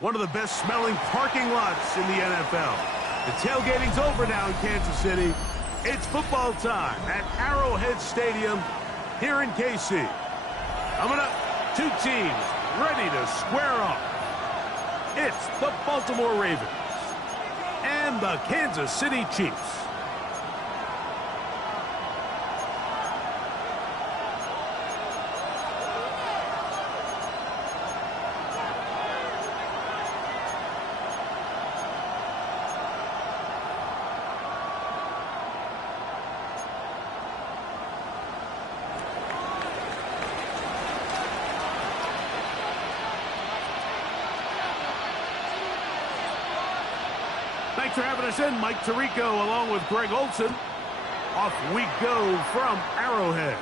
One of the best smelling parking lots in the NFL. The tailgating's over now in Kansas City. It's football time at Arrowhead Stadium here in KC. Coming up, two teams ready to square off. It's the Baltimore Ravens and the Kansas City Chiefs. Thanks for having us in, Mike Tirico, along with Greg Olson. Off we go from Arrowhead.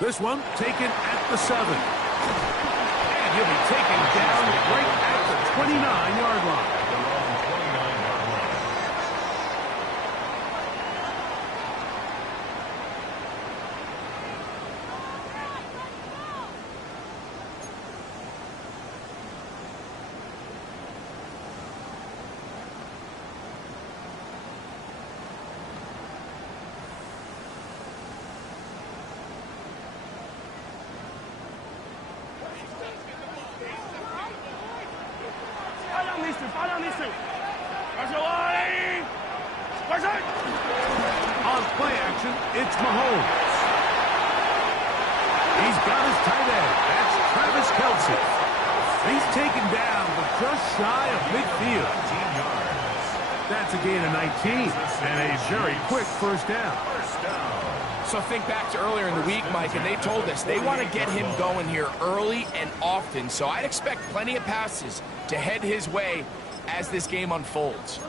This one taken at the 7. And he'll be taken down right at the 29-yard line. On play action, it's Mahomes. He's got his tight end. That's Travis Kelce. He's taken down, but just shy of midfield. That's a gain of 19 and a very quick first down. So think back to earlier in the week, Mike, and they told us they want to get him going here early and often. So I'd expect plenty of passes to head his way as this game unfolds.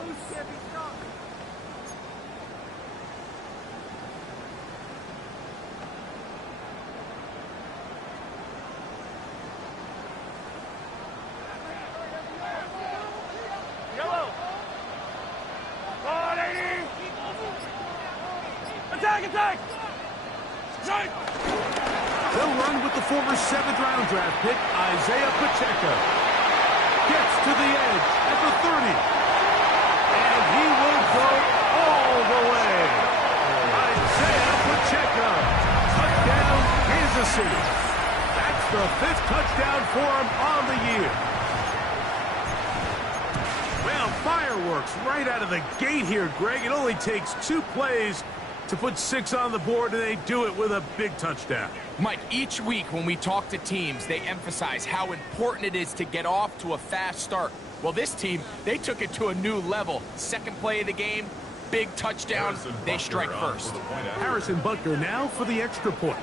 run with the former 7th-round draft pick, Isaiah Pacheco. Gets to the edge at the 30. And he will go all the way. Isaiah Pacheco. Touchdown, Kansas City. That's the 5th touchdown for him on the year. Well, fireworks right out of the gate here, Greg. It only takes 2 plays to put 6 on the board, and they do it with a big touchdown. Mike, each week when we talk to teams, they emphasize how important it is to get off to a fast start. Well, this team, they took it to a new level. 2nd play of the game, big touchdown, they strike first. Harrison Butker now for the extra point.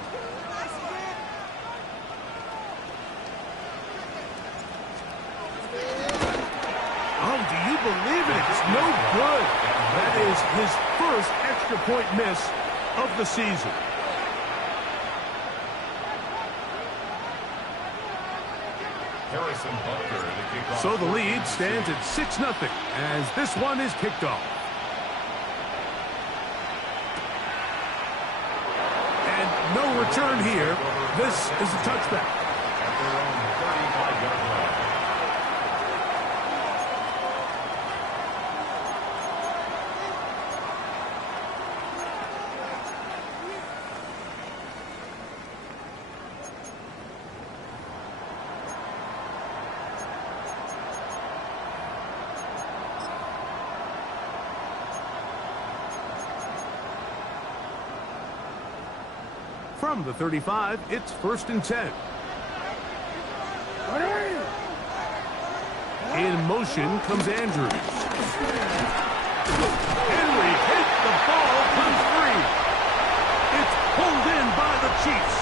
Oh, do you believe it? It's no good. That is his first extra point miss of the season. So the lead stands at 6-0 as this one is kicked off. And no return here. This is a touchback. From the 35, it's 1st and 10. In motion comes Andrews. Henry hit the ball, comes free. It's pulled in by the Chiefs.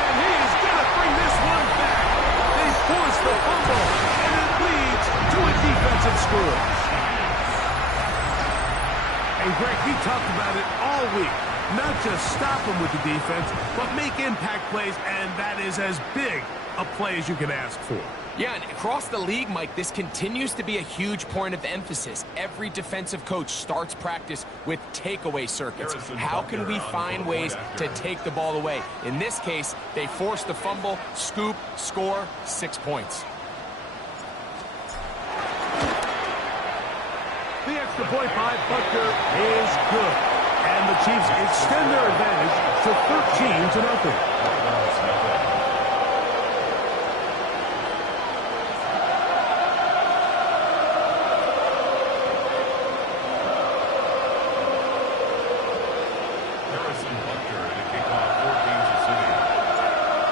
And he is going to bring this one back. They force the fumble, and it leads to a defensive score. And Greg, we talked about it all week. Not just stop them with the defense, but make impact plays, and that is as big a play as you can ask for. Yeah, and across the league, Mike, this continues to be a huge point of emphasis. Every defensive coach starts practice with takeaway circuits. How can we find ways to take the ball away? In this case, they force the fumble, scoop, score, 6 points. The extra point by Butker is good. And the Chiefs extend their advantage to 13-0.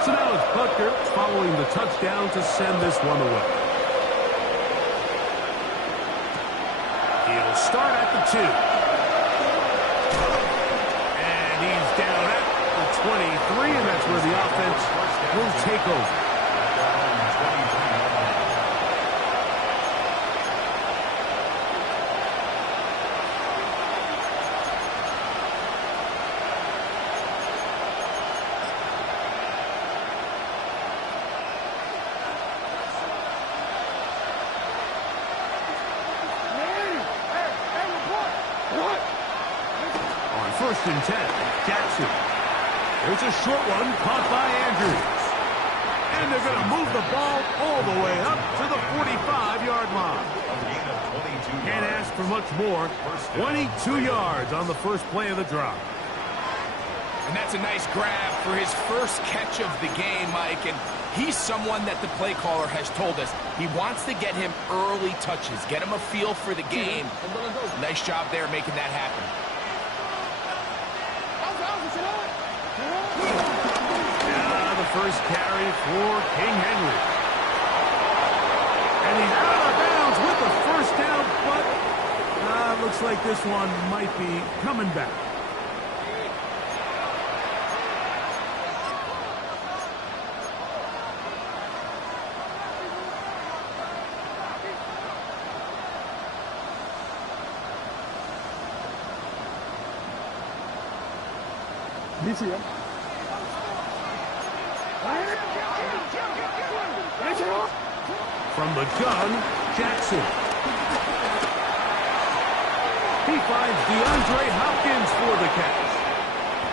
So now it's Butker following the touchdown to send this one away. He'll start at the 2. And he's down at the 23, and that's where the offense will take over. First and 10, Jackson. There's a short one caught by Andrews. And they're going to move the ball all the way up to the 45-yard line. Can't ask for much more. 22 yards on the first play of the drive. And that's a nice grab for his first catch of the game, Mike. And he's someone that the play caller has told us he wants to get him early touches, get him a feel for the game. Nice job there making that happen. First carry for King Henry. And he's out of bounds with the first down, but looks like this one might be coming back. From the gun, Jackson. He finds DeAndre Hopkins for the catch.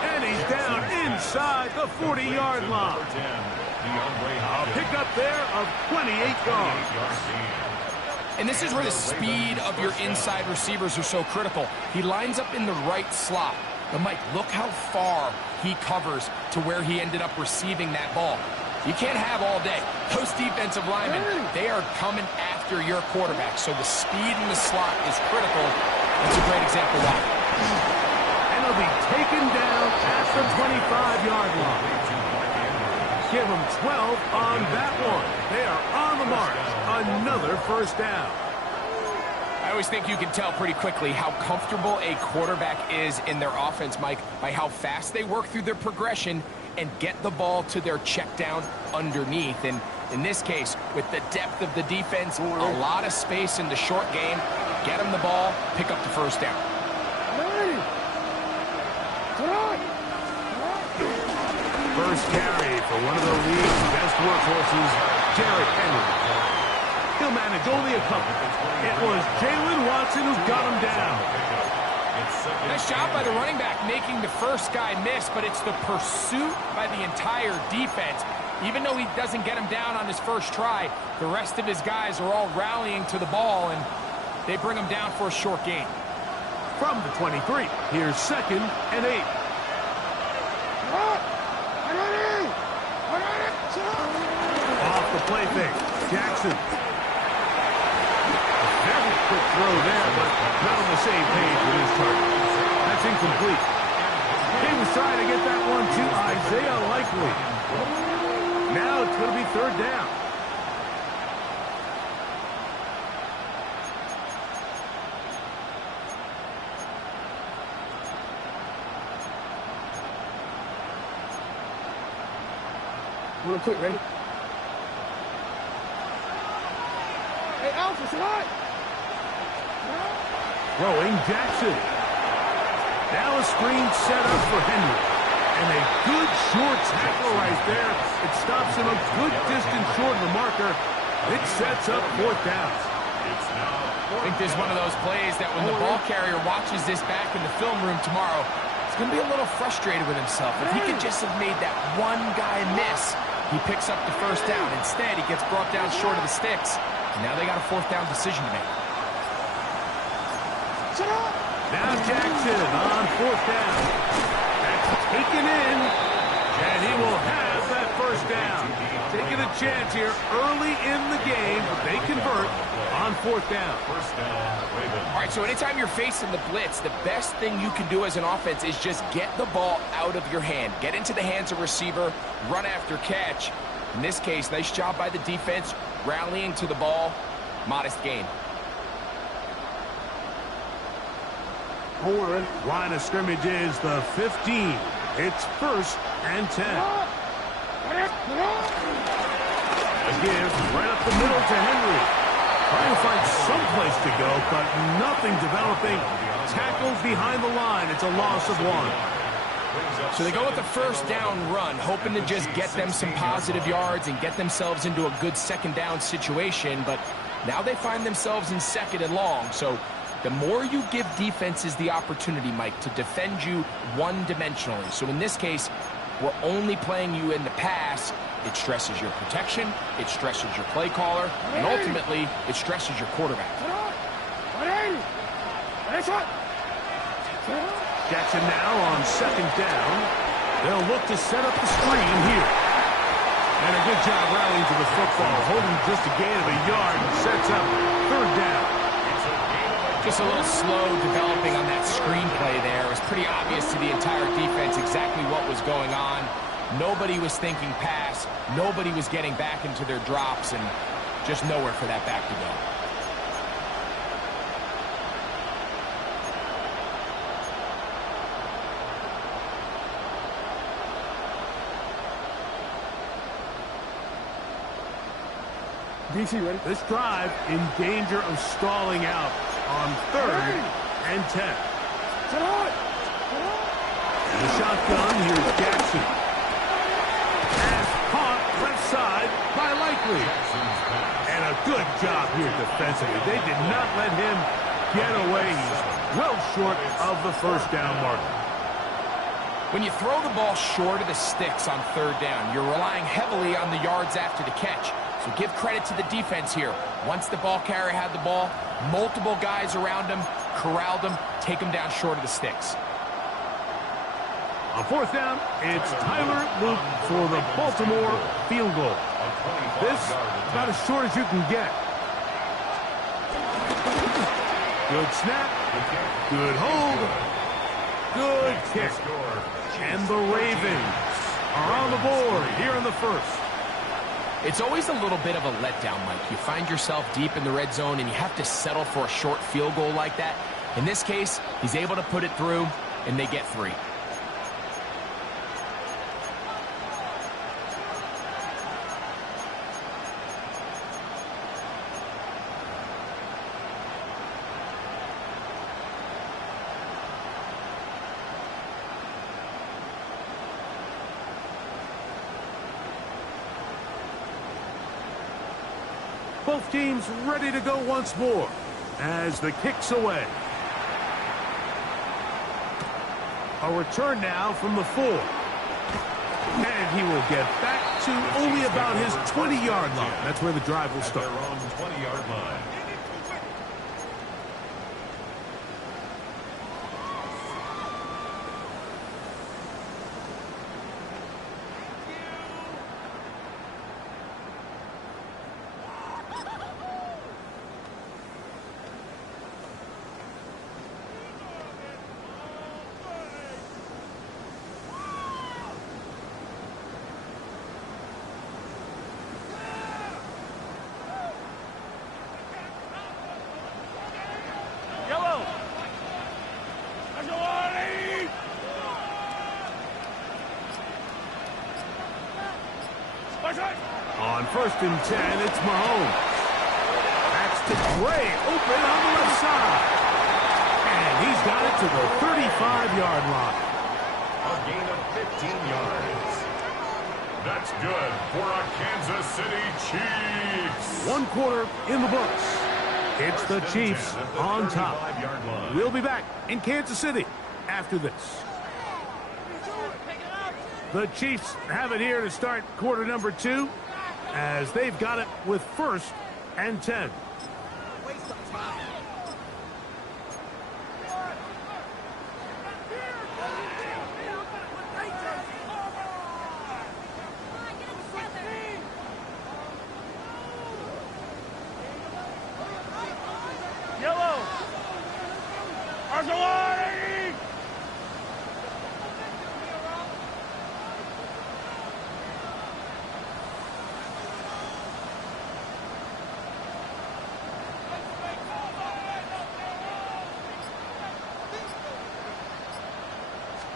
And he's down inside the 40-yard line. A pickup there of 28 yards. And this is where the speed of your inside receivers are so critical. He lines up in the right slot. But, Mike, look how far he covers to where he ended up receiving that ball. You can't have all day. Those defensive linemen, they are coming after your quarterback. So the speed in the slot is critical. That's a great example why. And he'll be taken down at the 25-yard line. Give him 12 on that one. They are on the mark. Another first down. I always think you can tell pretty quickly how comfortable a quarterback is in their offense, Mike, by how fast they work through their progression and get the ball to their check down underneath. And in this case, with the depth of the defense, a lot of space in the short game, get them the ball, pick up the first down. First carry for one of the league's best workhorses, Derrick Henry. He'll manage only a couple. It was Jalen Watson who got him down. Nice job by the running back making the first guy miss, but it's the pursuit by the entire defense. Even though he doesn't get him down on his first try, the rest of his guys are all rallying to the ball, and they bring him down for a short gain. From the 23, here's 2nd and 8. Off the play fake, Jackson. Very quick throw there, but not on the same page with his target. That's incomplete. He was trying to get that one to Isaiah Likely. Now it's going to be 3rd down. Real quick, ready? Hey, Alpha, what? Throwing Jackson. Now a screen set up for Henry. And a good short tackle right there. It stops him a good distance short of the marker. It sets up 4th down. I think this is one of those plays that when the ball carrier watches this back in the film room tomorrow, he's going to be a little frustrated with himself. If he could just have made that one guy miss, he picks up the first down. Instead, he gets brought down short of the sticks. Now they got a 4th down decision to make. Now Jackson on 4th down. That's taken in, and he will have that first down. Taking a chance here early in the game, but they convert on 4th down. All right, so anytime you're facing the blitz, the best thing you can do as an offense is just get the ball out of your hand. Get into the hands of receiver, run after catch. In this case, nice job by the defense, rallying to the ball, modest gain. Line of scrimmage is the 15. It's 1st and 10. A give right up the middle to Henry. Trying to find some place to go, but nothing developing. Tackled behind the line. It's a loss of 1. So they go with the first down run, hoping to just get them some positive yards and get themselves into a good 2nd down situation, but now they find themselves in 2nd and long. So the more you give defenses the opportunity, Mike, to defend you one-dimensionally. So in this case, we're only playing you in the pass. It stresses your protection, it stresses your play caller, and ultimately, it stresses your quarterback. Jackson now on 2nd down. They'll look to set up the screen here. And a good job rallying to the football, holding just a gain of a yard and sets up 3rd down. Just a little slow developing on that screenplay there. It was pretty obvious to the entire defense exactly what was going on. Nobody was thinking pass. Nobody was getting back into their drops, and just nowhere for that back to go. DC, ready? This drive in danger of stalling out on 3rd and 10. In the shotgun, here's Jackson. Pass caught left side by Likely. And a good job here defensively. They did not let him get away. He's well short of the 1st down marker. When you throw the ball short of the sticks on third down, you're relying heavily on the yards after the catch. So give credit to the defense here. Once the ball carrier had the ball, multiple guys around him, corralled him, take him down short of the sticks. On fourth down, it's Tyler Luke for the Baltimore field goal. This about as short as you can get. Good snap, good hold, good kick. And the Ravens are on the board here in the first. It's always a little bit of a letdown, Mike. You find yourself deep in the red zone and you have to settle for a short field goal like that. In this case, he's able to put it through and they get 3. Both teams ready to go once more as the kick's away. A return now from the 4. And he will get back to only about his 20-yard line. That's where the drive will start. On the 20-yard line. On first and 10, it's Mahomes. That's to Gray, open on the left side. And he's got it to the 35-yard line. A gain of 15 yards. That's good for a Kansas City Chiefs. 1 quarter in the books. It's the Chiefs on top. We'll be back in Kansas City after this. The Chiefs have it here to start quarter number 2 as they've got it with first and 10.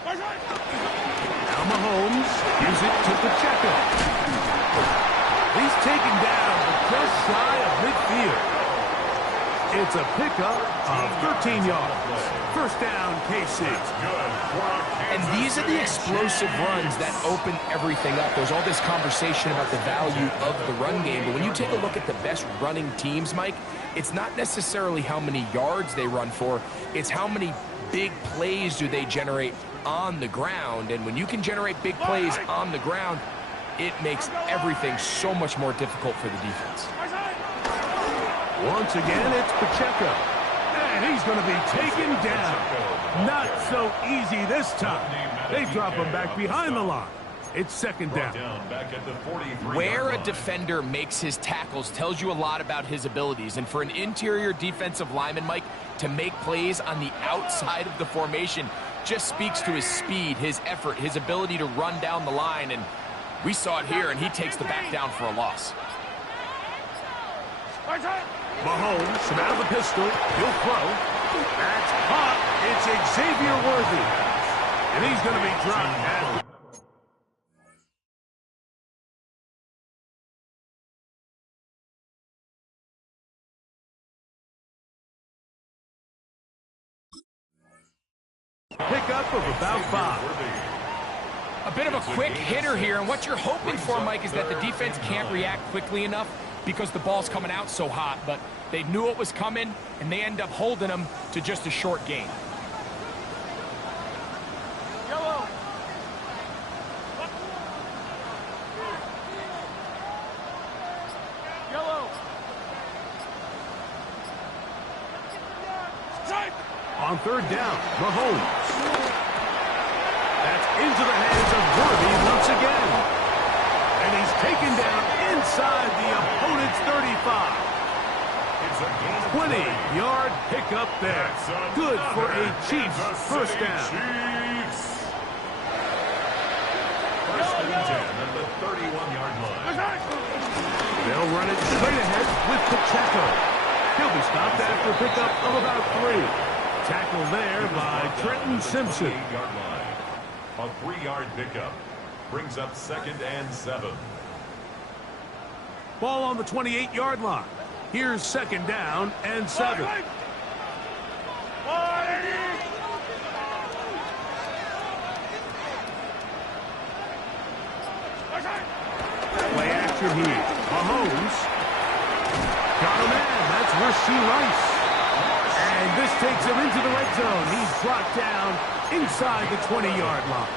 Now Mahomes gives it to Pacheco. He's taken down just shy of midfield. It's a pickup of 13 yards. First down, KC. And these are the explosive runs that open everything up. There's all this conversation about the value of the run game, but when you take a look at the best running teams, Mike, it's not necessarily how many yards they run for, it's how many big plays do they generate on the ground. And when you can generate big plays on the ground, it makes everything so much more difficult for the defense. Once again, it's Pacheco. And he's going to be taken down. Not so easy this time. They drop him back behind the line. It's second down. Where a defender makes his tackles tells you a lot about his abilities. And for an interior defensive lineman, Mike, to make plays on the outside of the formation just speaks to his speed, his effort, his ability to run down the line. And we saw it here, and he takes the back down for a loss. Mahomes from out of the pistol. He'll throw. That's caught. It's Xavier Worthy. And he's going to be dropped at pickup of about 5. A bit of a quick hitter here, and what you're hoping for, Mike, is that the defense can't react quickly enough because the ball's coming out so hot, but they knew it was coming, and they end up holding them to just a short gain. On third down, Mahomes. That's into the hands of Worthy once again. And he's taken down inside the opponent's 35. 20-yard pickup there. Good for a Chiefs first down. First and 10 at the 31-yard line. They'll run it straight ahead with Pacheco. He'll be stopped after a pickup of about 3. Tackled there by Trenton Simpson. A 3-yard pickup brings up 2nd and 7. Ball on the 28-yard line. Here's 2nd down and 7. Play action here. Mahomes. Got him in. That's Rasheed Rice. And this takes him into the red zone. He's brought down inside the 20-yard line.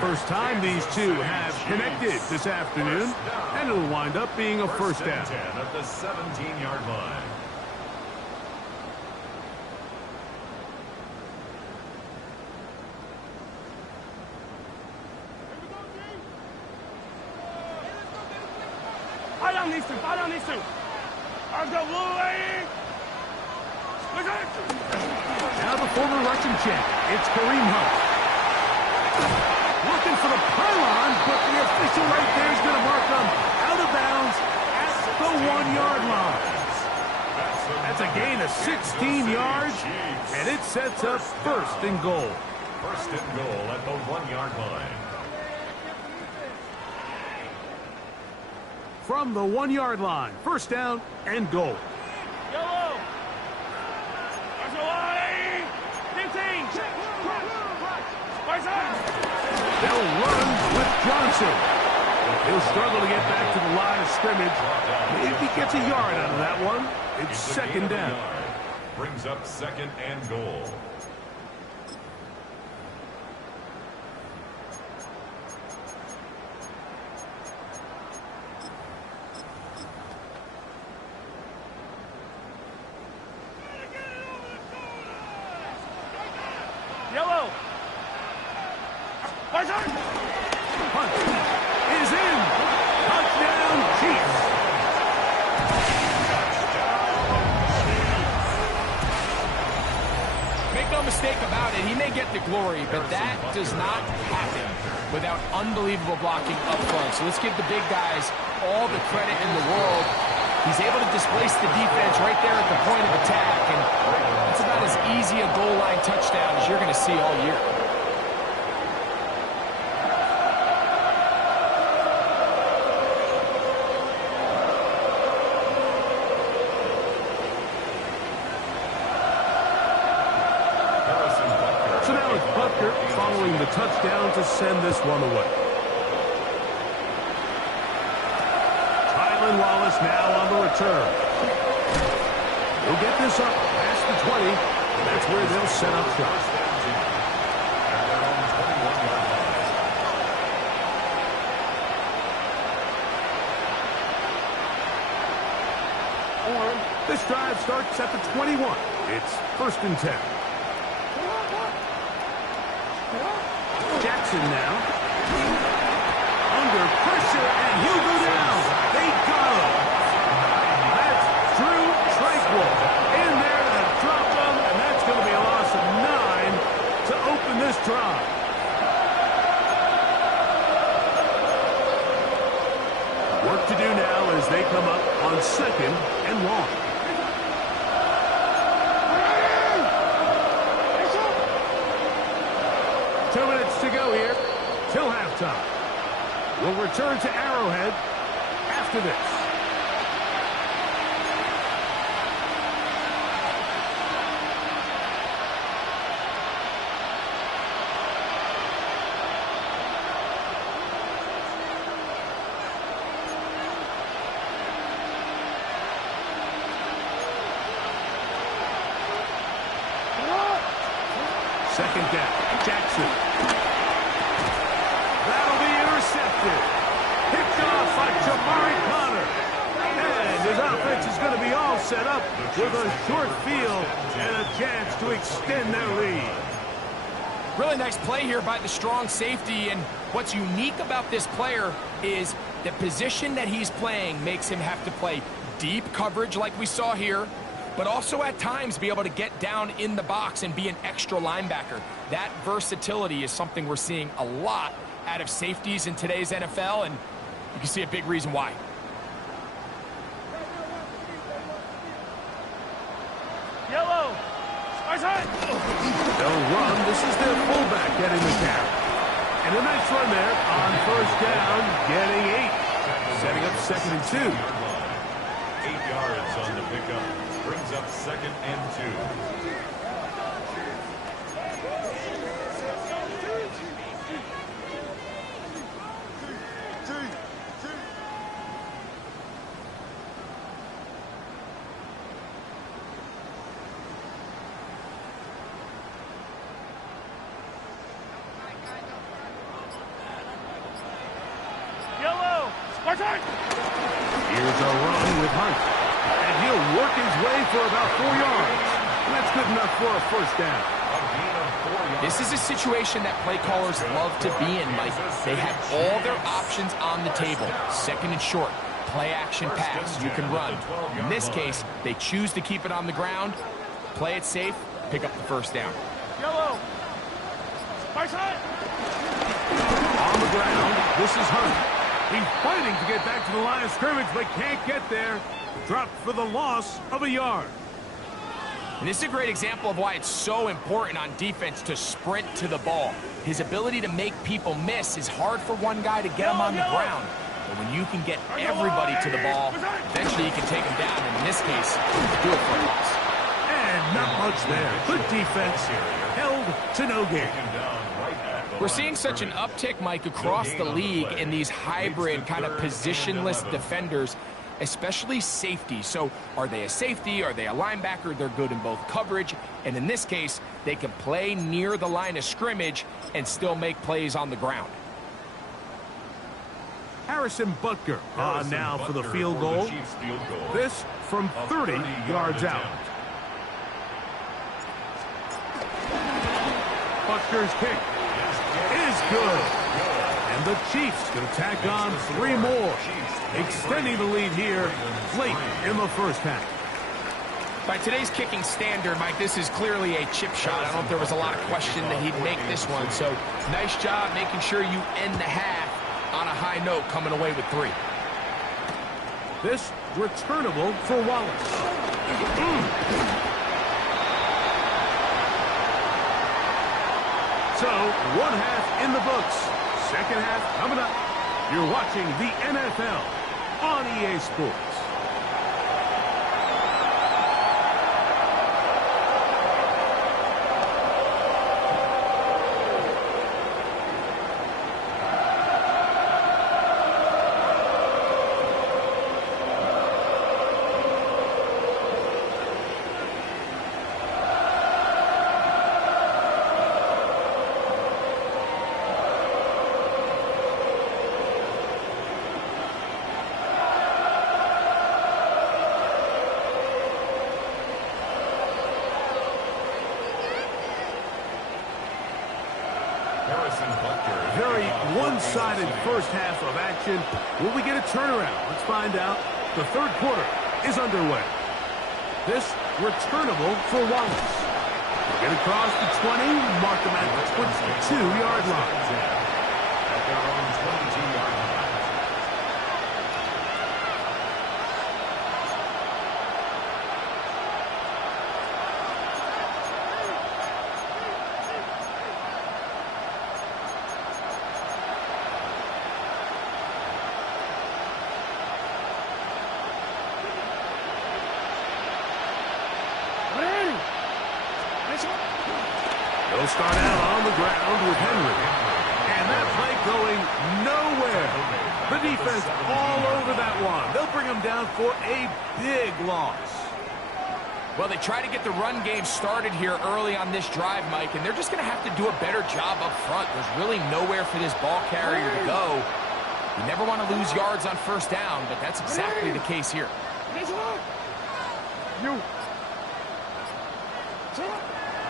First time these two have connected this afternoon, and it'll wind up being a first down. 10 at the 17-yard line. Fight on these two. Let's go, Blue Lady. Now the former Russian champ, it's Kareem Hunt. Looking for the pylon, but the official right there is going to mark them out of bounds at the 1-yard line. That's a gain of 16 yards, and it sets up first and goal. First and goal at the 1-yard line. From the 1-yard line, first down and goal. Yellow. Let's go, 15. They'll run with Johnson. He'll struggle to get back to the line of scrimmage. If he gets a yard out of that one, it's 2nd down. Brings up 2nd and goal. Yellow. Hunt is in. Touchdown, Chiefs. Make no mistake about it, he may get the glory, but that does not happen without unbelievable blocking up front. So let's give the big guys all the credit in the world. He's able to displace the defense right there at the point of attack, and it's about as easy a goal line touchdown as you're going to see all year. So now it's Butker following the touchdown to send this one away. Tylan Wallace now on the return. He'll get this up past the 20, and that's where they'll set up shop. This drive starts at the 21. It's 1st and 10. Jackson now. Under pressure, and he'll go down. They got him. That's Drew Tranquil in there to drop him, and that's going to be a loss of 9 to open this drive. Work to do now as they come up on 2nd and long. To go here till halftime. We'll return to Arrowhead after this. Second down. Jackson. That'll be intercepted. Picked off by Jamari Connor. And his offense is going to be all set up with a short field and a chance to extend their lead. Really nice play here by the strong safety, and what's unique about this player is the position that he's playing makes him have to play deep coverage like we saw here, but also at times be able to get down in the box and be an extra linebacker. That versatility is something we're seeing a lot out of safeties in today's NFL, and you can see a big reason why. Yellow. They'll run. This is their fullback getting the carry. And a nice run there on first down, getting 8. Setting up 2nd and 2. 8 yards on the pickup. Brings up 2nd and 2. Here's a run with Hunt. And he'll work his way for about 4 yards. And that's good enough for a first down. This is a situation that play callers love to be in, Mike. They have all their options on the table. 2nd and short, play action pass, you can run. In this case, they choose to keep it on the ground, play it safe, pick up the first down. Yellow. On the ground, this is Hunt. He's fighting to get back to the line of scrimmage, but can't get there. Dropped for the loss of a yard. And this is a great example of why it's so important on defense to sprint to the ball. His ability to make people miss is hard for one guy to get him on the ground. But when you can get everybody to the ball, eventually you can take him down. And in this case, do it for a loss. And not much there. Good defense. Held to no gain. We're seeing such an uptick, Mike, across the league in these hybrid kind of positionless defenders, especially safety. So are they a safety? Are they a linebacker? They're good in both coverage. And in this case, they can play near the line of scrimmage and still make plays on the ground. Harrison Butker on now for the field goal. This from 30 yards out. Butker's kick is good. And the Chiefs going to tack on 3 more, extending the lead here late in the first half. By today's kicking standard, Mike, this is clearly a chip shot. I don't know if there was a lot of question that he'd make this one. So nice job making sure you end the half on a high note, coming away with 3. This returnable for Wallace. So, 1 half in the books. 2nd half coming up. You're watching the NFL on EA Sports. Very one-sided first half of action. Will we get a turnaround? Let's find out. The 3rd quarter is underway. This returnable for Wallace. Get across the 20, mark them at the 22-yard line. At their own 22-yard line. They'll start out on the ground with Henry. And that play going nowhere. The defense all over that one. They'll bring him down for a big loss. Well, they try to get the run game started here early on this drive, Mike, and they're just going to have to do a better job up front. There's really nowhere for this ball carrier to go. You never want to lose yards on first down, but that's exactly the case here.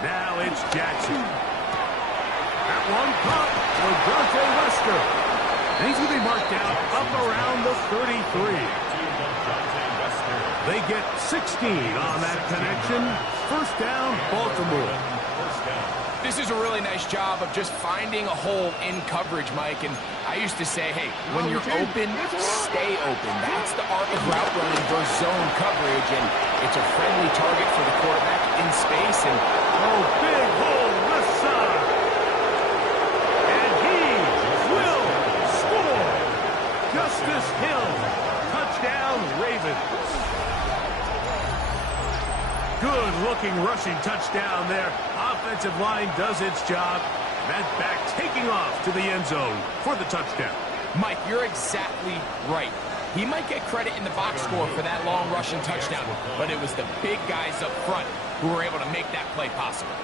Now it's Jackson. That one caught for Dante Wester. And he's going to be marked down up around the 33. They get 16 on that connection. First down, Baltimore. This is a really nice job of just finding a hole in coverage, Mike. And I used to say, hey, when you're open, stay open. That's the art of route running versus zone coverage. And it's a friendly target for the quarterback in space. And big hole left side. And he will score. Justice Hill. Touchdown, Ravens. Good-looking rushing touchdown there. Offensive line does its job. That back taking off to the end zone for the touchdown. Mike, you're exactly right. He might get credit in the box score for that long rushing touchdown, but it was the big guys up front who were able to make that play possible.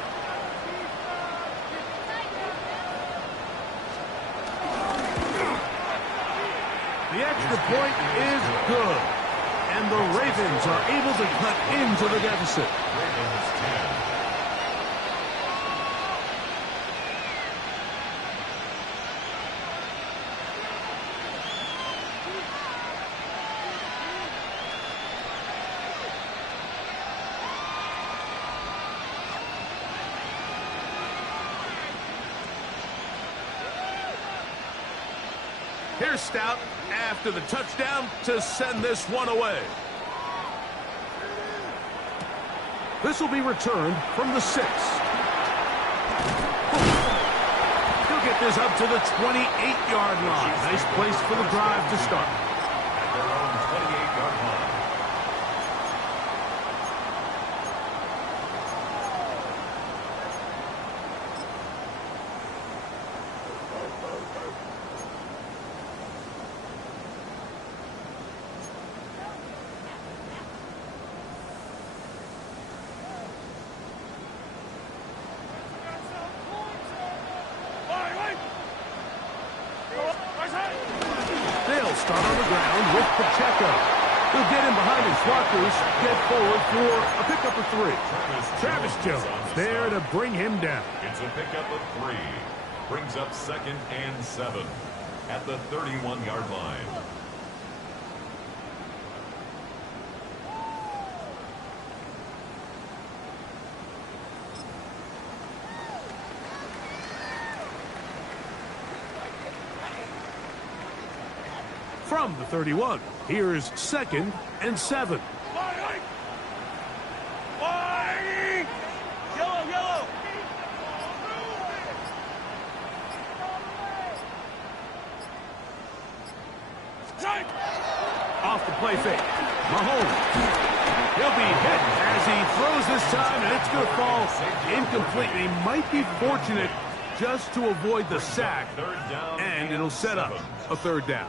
The extra point is good. And the Ravens are able to cut into the deficit. Here's Stout after the touchdown to send this one away. This will be returned from the 6. He'll get this up to the 28-yard line. Nice place for the drive to start. At their own 28-yard line. They'll start on the ground with Pacheco. He'll get in behind his blockers, get forward for a pickup of 3. Travis Jones there to bring him down. It's a pickup of 3. Brings up 2nd and 7 at the 31-yard line. From the 31, here's 2nd and 7. Yellow. Off the play fake. Mahomes. He'll be hit as he throws this time, and it's going to fall incomplete. He might be fortunate just to avoid the sack, and it'll set up a 3rd down.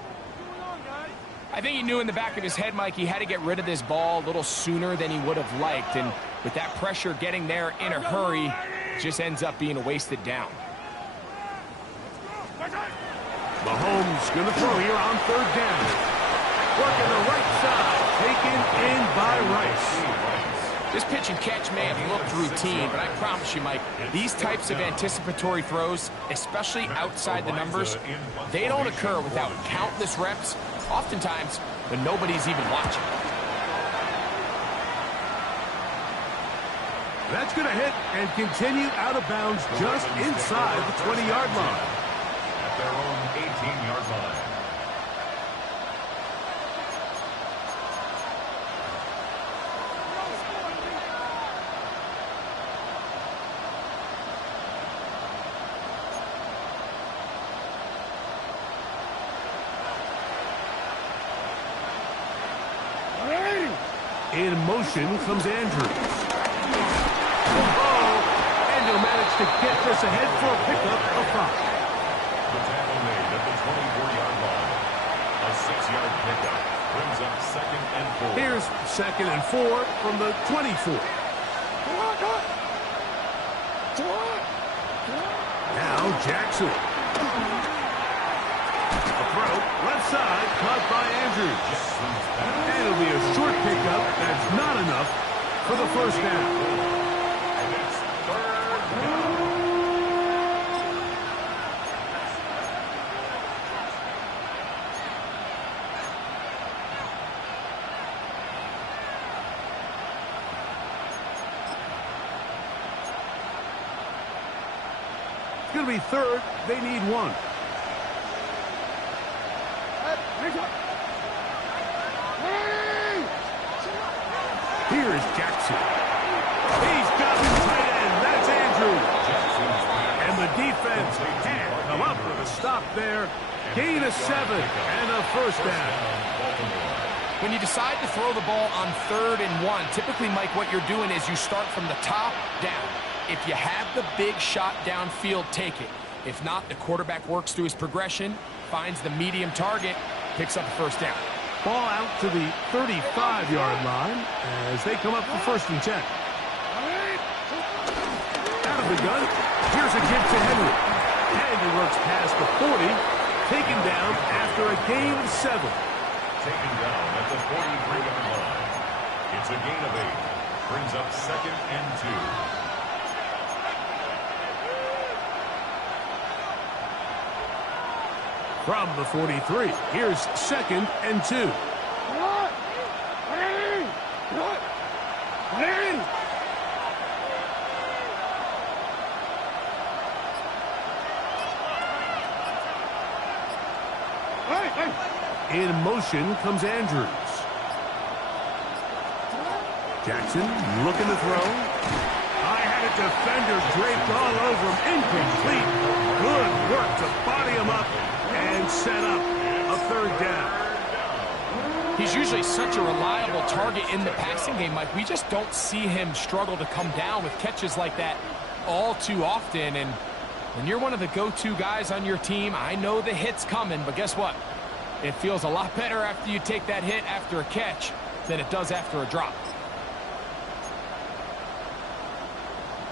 I think he knew in the back of his head, Mike, he had to get rid of this ball a little sooner than he would have liked. And with that pressure getting there in a hurry, it just ends up being a wasted down. Mahomes going to throw here on 3rd down. Working the right side, taken in by Rice. This pitch and catch may have looked routine, but I promise you, Mike, these types of anticipatory throws, especially outside the numbers, they don't occur without countless reps, oftentimes when nobody's even watching. That's going to hit and continue out of bounds just inside the 20-yard line. At their own 18-yard line. In motion comes Andrews. And he'll manage to get this ahead for a pickup of 5. The tackle made at the 24-yard line. A 6-yard pickup brings up 2nd and 4. Here's 2nd and 4 from the 24. Now Jackson. A throw, left side, caught by Andrews. And it'll be a short pickup. That's not enough for the first down. And it's third down. It's going to be third. They need one. Here's Jackson. He's got him tight end. That's Andrews. And the defense can't come up with a stop there. Gain of 7 and a first down. When you decide to throw the ball on 3rd and 1, typically, Mike, what you're doing is you start from the top down. If you have the big shot downfield, take it. If not, the quarterback works through his progression, finds the medium target, picks up the first down. Ball out to the 35-yard line as they come up for 1st and 10. Out of the gun, here's a give to Henry. And he works past the 40, taken down after a gain of 7. Taken down at the 43-yard line. It's a gain of 8. Brings up 2nd and 2. From the 43, here's 2nd and 2. In motion comes Andrews. Jackson looking to throw. I had a defender draped all over him. Incomplete. Good work to body him up and set up a 3rd down. He's usually such a reliable target in the passing game, Mike. We just don't see him struggle to come down with catches like that all too often. And when you're one of the go-to guys on your team, I know the hit's coming, but guess what? It feels a lot better after you take that hit after a catch than it does after a drop.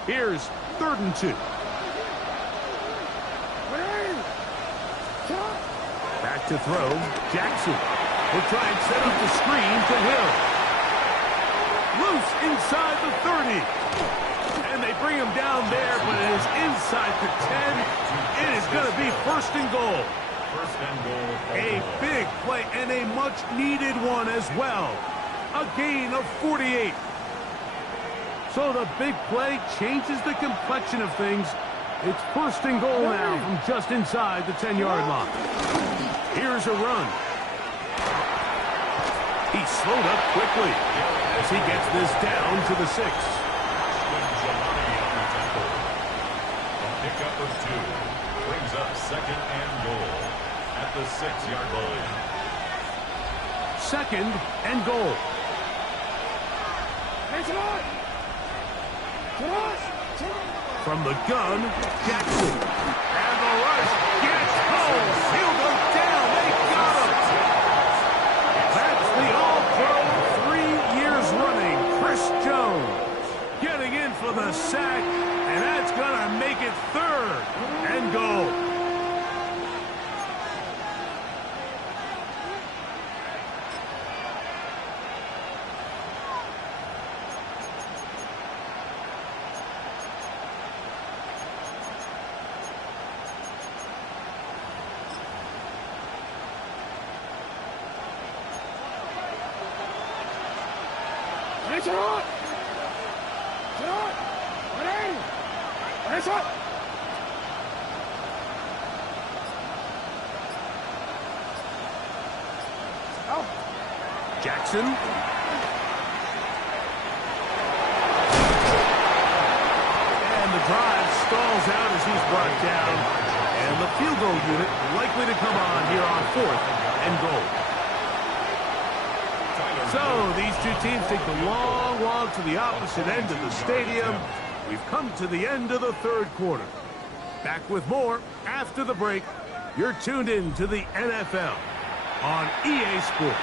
Here's 3rd and 2. Back to throw, Jackson. Will try and set up the screen to Hill. Loose inside the 30. And they bring him down there, but it is inside the 10. It is going to be 1st and goal. 1st and goal. A big play and a much-needed one as well. A gain of 48. So the big play changes the complexion of things. It's 1st and goal now from just inside the 10-yard line. Here's a run. He slowed up quickly as he gets this down to the 6. A pickup of 2. Brings up 2nd and goal at the 6-yard line. 2nd and goal. From the gun, Jackson. And the rush gets home. He'll go down. They got him. That's the All-Pro 3 years running. Chris Jones getting in for the sack. And that's going to make it 3rd and goal. Jackson. And the drive stalls out as he's brought down. And the field goal unit likely to come on here on 4th and goal. So these two teams take the long walk to the opposite end of the stadium. We've come to the end of the 3rd quarter. Back with more after the break. You're tuned in to the NFL on EA Sports.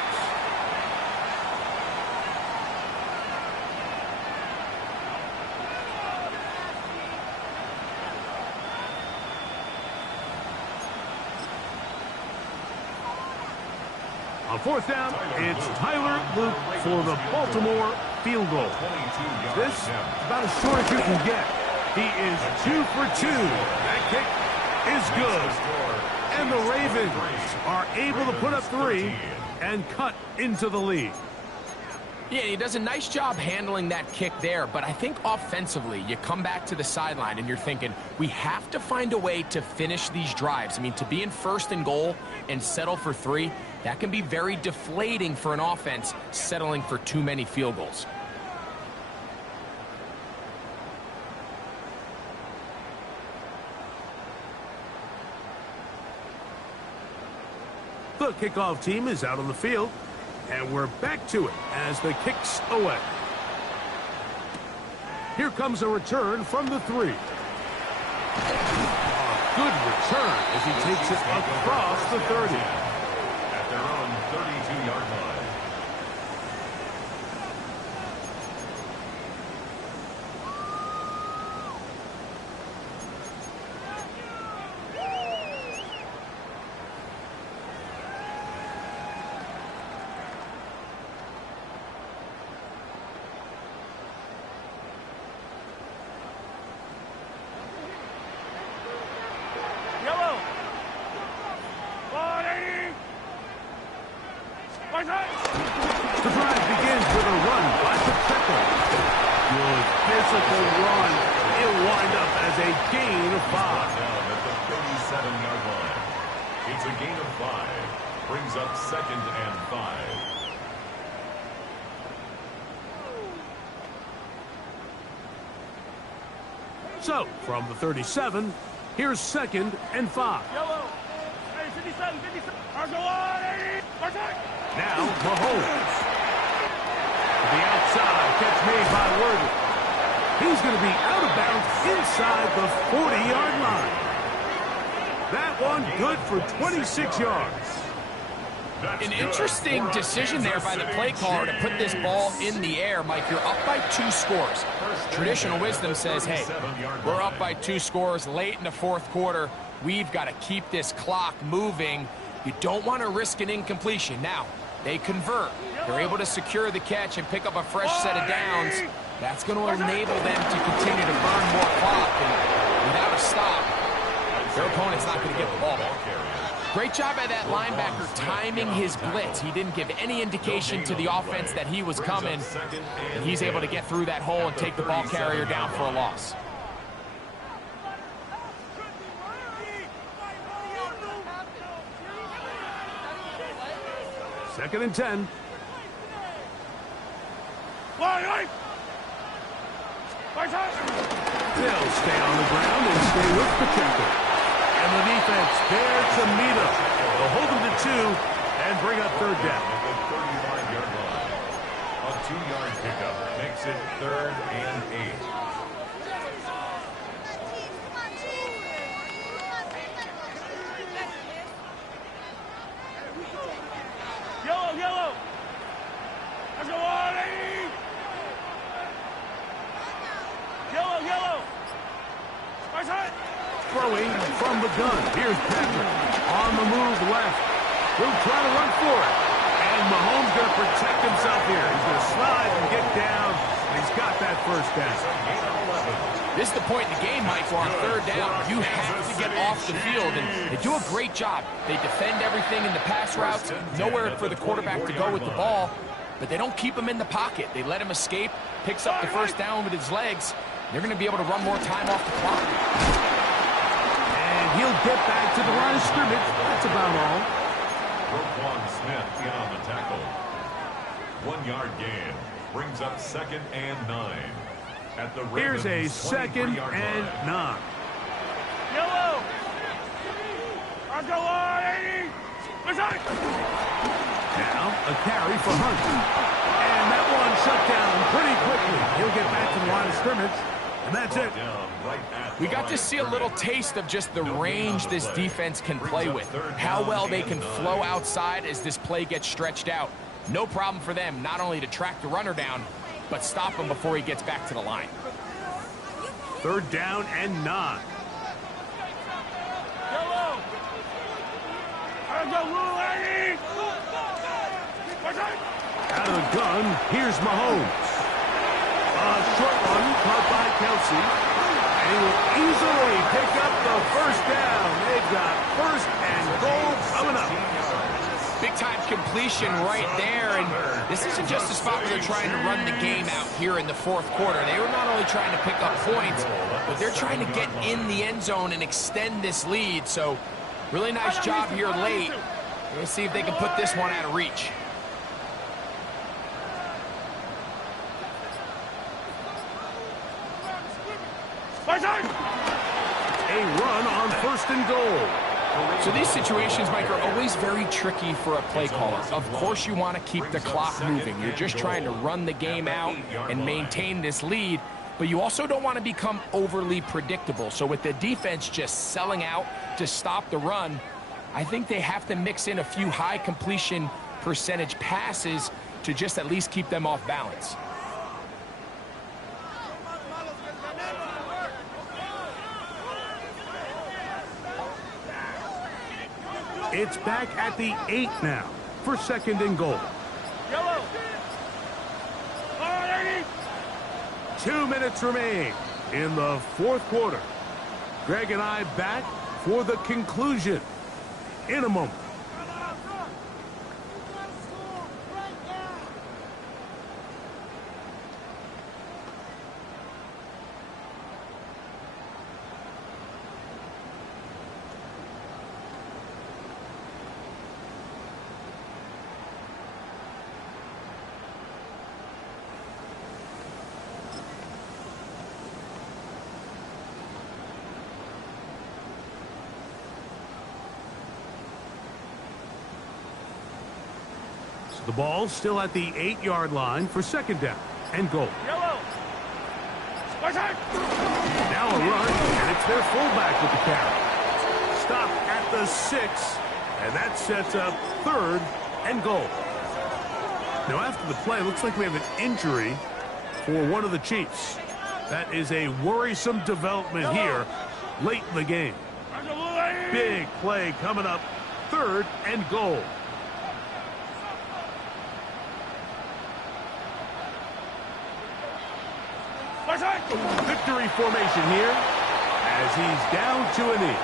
On 4th down, it's Tyler Luke for the Baltimore field goal. This is about as short as you can get. He is 2 for 2. That kick is good. And the Ravens are able to put up 3 and cut into the lead. Yeah, he does a nice job handling that kick there, but I think offensively, you come back to the sideline and you're thinking, we have to find a way to finish these drives. I mean, to be in 1st and goal and settle for 3, that can be very deflating for an offense settling for too many field goals. The kickoff team is out on the field, and we're back to it as the kick's away. Here comes a return from the 3. A good return as he takes it across the 30. At their own 32-yard line. Yellow. 180. The drive begins with a run by Pacheco. Good physical run. It'll wind up as a gain of 5. Down at the 37-yard line. It's a gain of 5. Brings up 2nd and 5. So, from the 37, here's 2nd and 5. Yellow. Hey, 57, 57. Argo 180. Now, Mahomes. To the outside, catch made by Worthy. He's going to be out of bounds inside the 40-yard line. That one good for 26 yards. An interesting decision there by the play caller to put this ball in the air. Mike, you're up by 2 scores. Traditional wisdom says, hey, we're up by 2 scores late in the 4th quarter. We've got to keep this clock moving. You don't want to risk an incompletion. Now, they convert. They're able to secure the catch and pick up a fresh set of downs. That's going to enable them to continue to burn more clock. And without a stop, their opponent's not going to get the ball back. Great job by that linebacker timing his blitz. He didn't give any indication to the offense that he was coming. And he's able to get through that hole and take the ball carrier down for a loss. Second and 10. They'll stay on the ground and stay with Pacheco. And the defense there to meet him. They'll hold him to 2 and bring up 3rd down. At the 35-yard line. A 2-yard pickup makes it 3rd and 8. Yellow. Let's go 180. Yellow. Throwing from the gun. Here's Patrick. On the move left. He'll try to run for it. And Mahomes going to protect himself here. He's going to slide and get down. And he's got that 1st down. This is the point in the game, Mike, where on 3rd down, you have to get off the field. And they do a great job. They defend everything in the pass routes. Nowhere for the quarterback to go with the ball. But they don't keep him in the pocket. They let him escape. Picks up the 1st down with his legs. They're going to be able to run more time off the clock. And he'll get back to the line of scrimmage. That's about all. Roquan Smith in on the tackle. 1-yard gain. Brings up 2nd and 9. At the Ravens' Here's a 2nd and 9. Yellow. Let's go 180. Now, a carry for Hunt. And that one shut down pretty quickly. He'll get back to the line of scrimmage. And that's it. We got to see a little taste of just the range this defense can play with. How well they can flow outside as this play gets stretched out. No problem for them not only to track the runner down, but stop him before he gets back to the line. 3rd down and 9. Yellow. Let's go 180. Out of the gun, here's Mahomes. short one caught by Kelsey. And he will easily pick up the first down. They've got first and goal coming up. Big-time completion right there, and this isn't just a spot where they're trying to run the game out here in the fourth quarter. They were not only trying to pick up points, but they're trying to get in the end zone and extend this lead. So, really nice job here late. We're going to see if they can put this one out of reach. A run on first and goal. So these situations, Mike, are always very tricky for a play caller. Of course you want to keep the clock moving. You're just trying to run the game out and maintain this lead, but you also don't want to become overly predictable. So with the defense just selling out to stop the run, I think they have to mix in a few high completion percentage passes to just at least keep them off balance. It's back at the 8 now for second and goal. Yellow. 2 minutes remain in the fourth quarter. Greg and I back for the conclusion in a moment. The ball still at the 8-yard line for second down and goal. Yellow. Now a run, and it's their fullback with the carry. Stop at the 6, and that sets up third and goal. Now after the play, looks like we have an injury for one of the Chiefs. That is a worrisome development here late in the game. Big play coming up, third and goal. Victory formation here as he's down to a knee.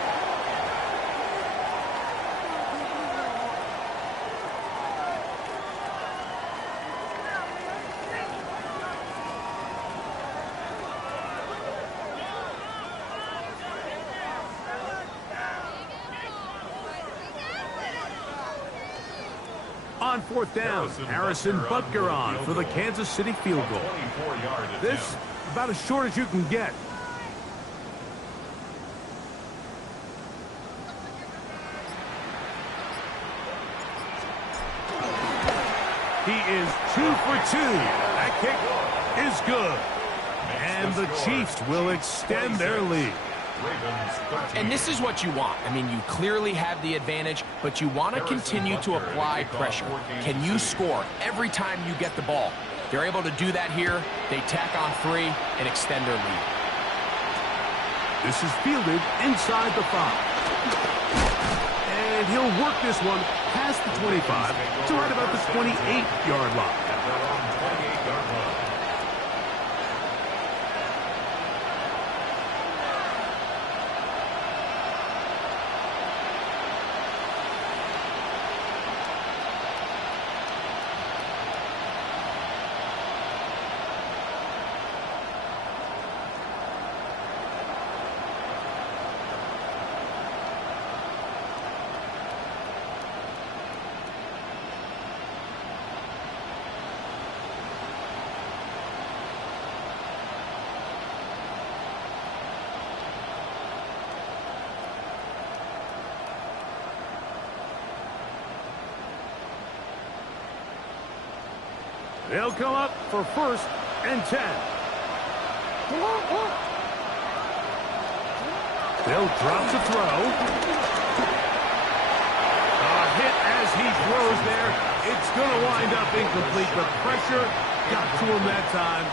On fourth down, Harrison Butker on for the Kansas City field goal. This about as short as you can get. He is 2 for 2. That kick is good. And the Chiefs will extend their lead. And this is what you want. I mean, you clearly have the advantage, but you want to continue to apply pressure. Can you score every time you get the ball? They're able to do that here. They tack on 3 and extend their lead. This is fielded inside the 5. And he'll work this one past the 25 to right about the 28-yard line. They'll come up for first and 10. They'll drop to throw. A hit as he throws there. It's going to wind up incomplete. The pressure got to him that time,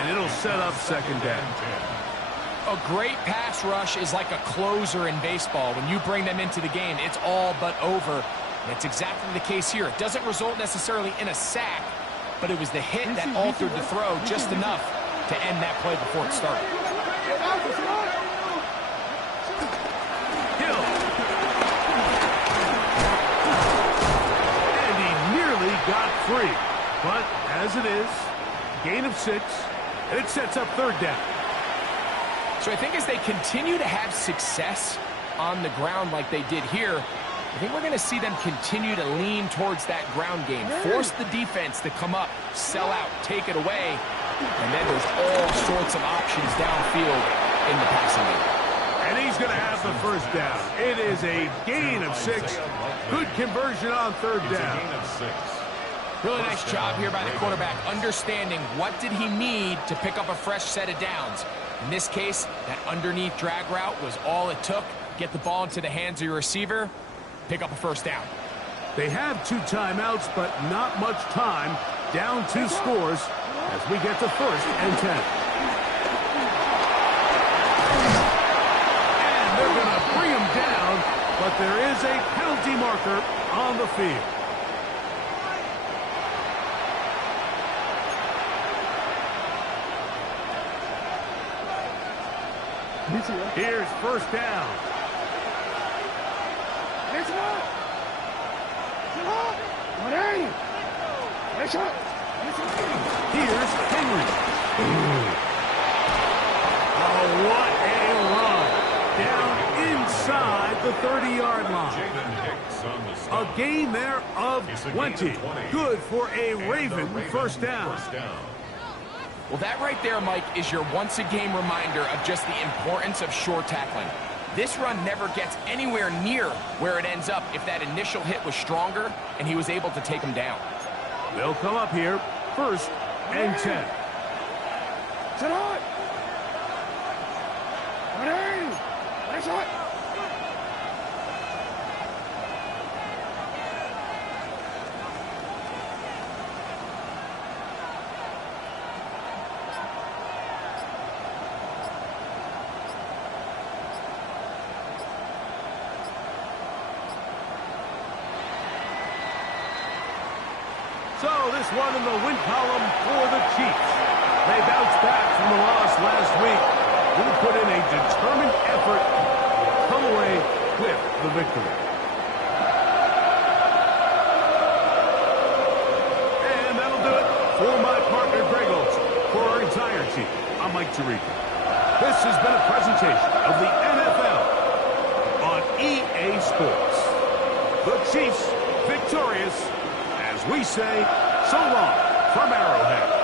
and it'll set up second down. A great pass rush is like a closer in baseball. When you bring them into the game, it's all but over. And it's exactly the case here. It doesn't result necessarily in a sack, but it was the hit that altered the throw just enough to end that play before it started. Hill. And he nearly got free. But as it is, gain of 6, and it sets up third down. So I think as they continue to have success on the ground like they did here, I think we're going to see them continue to lean towards that ground game. Force the defense to come up, sell out, take it away, and then there's all sorts of options downfield in the passing game. And he's going to have the first down. It is a gain of 6. Good conversion on third down. Really nice job here by the quarterback, understanding what did he need to pick up a fresh set of downs. In this case, that underneath drag route was all it took. Get the ball into the hands of your receiver, pick up a first down. They have 2 timeouts, but not much time. Down 2 scores as we get to 1st and 10. And they're going to bring him down, but there is a penalty marker on the field. Here's first down. Here's Henry. Oh, what a run. Down inside the 30-yard line. A gain there of 20. Good for a Raven first down. Well, that right there, Mike, is your once-a-game reminder of just the importance of short tackling. This run never gets anywhere near where it ends up if that initial hit was stronger and he was able to take him down. They'll come up here, 1st and 10. So this one in the win column for the Chiefs. They bounced back from the loss last week. They put in a determined effort to come away with the victory. And that'll do it for my partner Greg Olson. For our entire team, I'm Mike Tirico. This has been a presentation of the NFL on EA Sports. The Chiefs victorious. As we say, so long from Arrowhead.